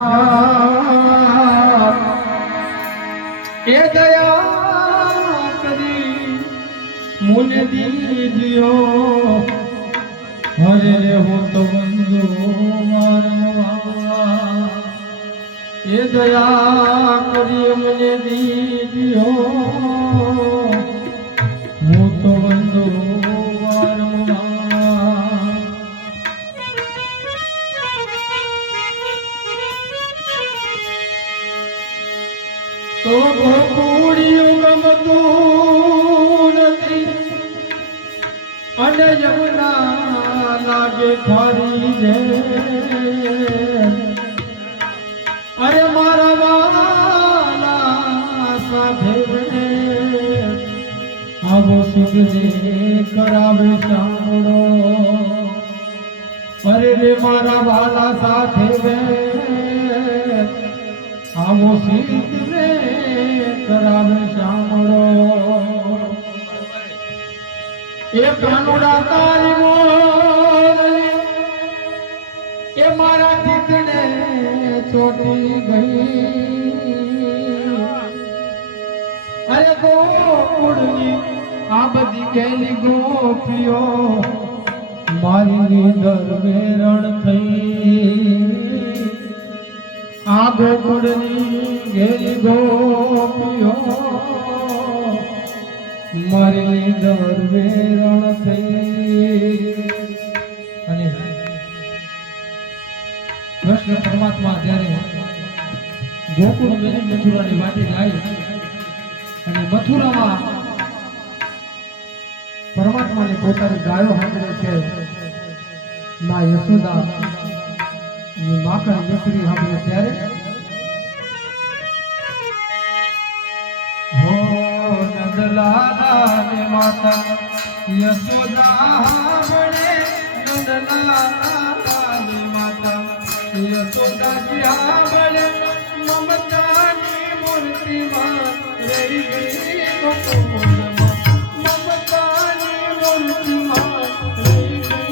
એ દયા કરી મુને દીજો હરે રે હો તો બંધુ મારવા એ દયા કરી મુને દીજો હું તો બંધુ તો ગોકુળિયું ગમતું નથી અને યમુના લાગે ખારી છે અરે મારા વાલા સાથે આવો સુખદી કરાવે સાંભળો અરે રે મારા વાલા સાથે આવો સીધને કરાવે સાંભળો એ કાનુડા તારી મોરલી એ મારા દીકને ચોટી ગઈ અરે ગોકુળની આ બધી ગેલી ગોપીઓ મારી દરવેરણ થઈ આ ગોકુળની ઘેરી ગોપીઓ મારી દરવેરણ થઈ અને કૃષ્ણ પરમાત્મા જ્યારે ગોકુળ મેલી મથુરાની વાટે જાય અને મથુરામાં પરમાત્માની પોતાની ગાયો સાંભળે છે મા યશોદા માખણ દીકરી સાંભળે ત્યારે હો નંદલાલા માતા યશોદા સાંભળે નંદલાલા માતા યશોદા સાંભળે મમતાની મૂર્તિમાં રહી ગઈ મમતાની મૂર્તિમાં રહી ગઈ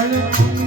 ગણપતિ